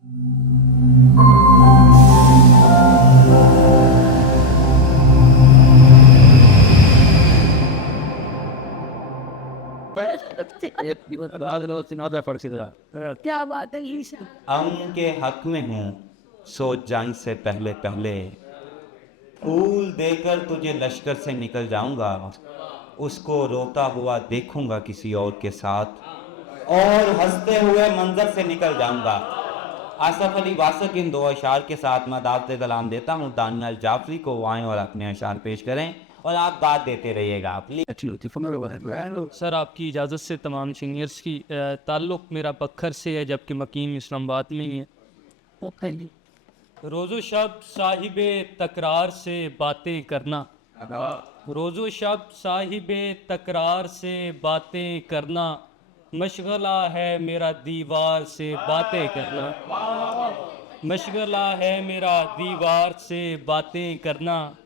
क्या बात है ईशा। उनके हक में हूँ सोच जाने से पहले पहले, फूल देकर तुझे लश्कर से निकल जाऊंगा, उसको रोता हुआ देखूंगा किसी और के साथ, और हंसते हुए मंजर से निकल जाऊंगा। आसफ अली वासक इन दो अशार के साथ मैं दावत सलाम देता हूँ दानियाल जाफरी को, वो आएँ और अपने अशार पेश करें और आप दाद देते रहिएगा। सर आपकी इजाज़त से तमाम सीनियर्स की ताल्लुक़ मेरा बखर से है, जबकि मकीम इस्लामाबाद में ही है। रोज़ो शब साहिबे तकरार से बातें करना, रोज़ो शब साहिबे तकरार से बातें करना, मशगला है मेरा दीवार से बातें करना, मशगला है मेरा दीवार से बातें करना।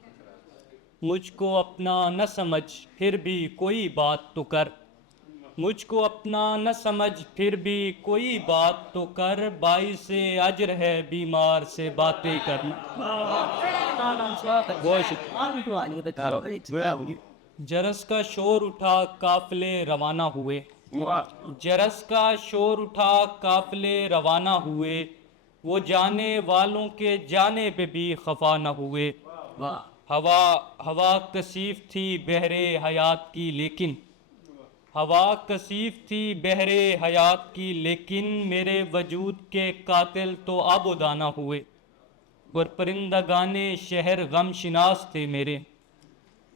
मुझको अपना न समझ फिर भी कोई बात तो कर, मुझको अपना न समझ फिर भी कोई बात तो कर, बाई से अजर है बीमार से बातें करना। जरस का शोर उठा काफिले रवाना हुए, जरस का शोर उठा काफिले रवाना हुए, वो जाने वालों के जाने पे भी खफा न हुए। हवा हवा कसीफ थी बहरे हयात की लेकिन, हवा कसीफ थी बहरे हयात की लेकिन, मेरे वजूद के कातिल तो आबोदाना हुए। और परिंदगाने शहर गम शिनास थे मेरे,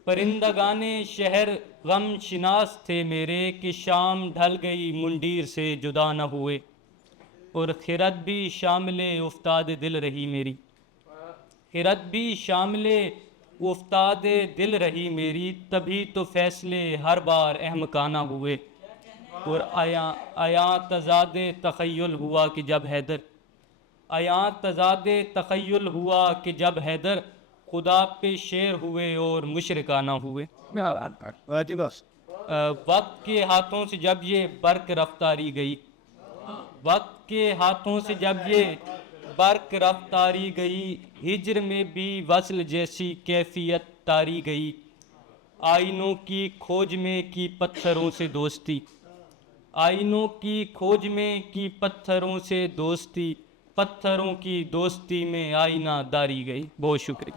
परिंदगाने शहर गम शिनास थे मेरे, कि शाम ढल गई मुंडीर से जुदा न हुए। और खिरत भी शामिले उफ्ताद दिल रही मेरी, खिरत भी शामिले उफ्ताद दिल रही मेरी, तभी तो फैसले हर बार अहमकाना हुए। और आया तजाद तख़य्युल हुआ कि जब हैदर, आया तजाद तख़य्युल हुआ कि जब हैदर, खुदा पे शेर हुए और मुशरिकाना हुए। वक्त के हाथों से जब ये बर्क रफ्तारी गई, वक्त के हाथों से जब ये बर्क रफ्तारी गई, हिज्र में भी वस्ल जैसी कैफियत तारी गई। आइनों की खोज में की पत्थरों से दोस्ती, आइनों की खोज में की पत्थरों से दोस्ती, पत्थरों की दोस्ती में आईना दारी गई। बहुत शुक्रिया।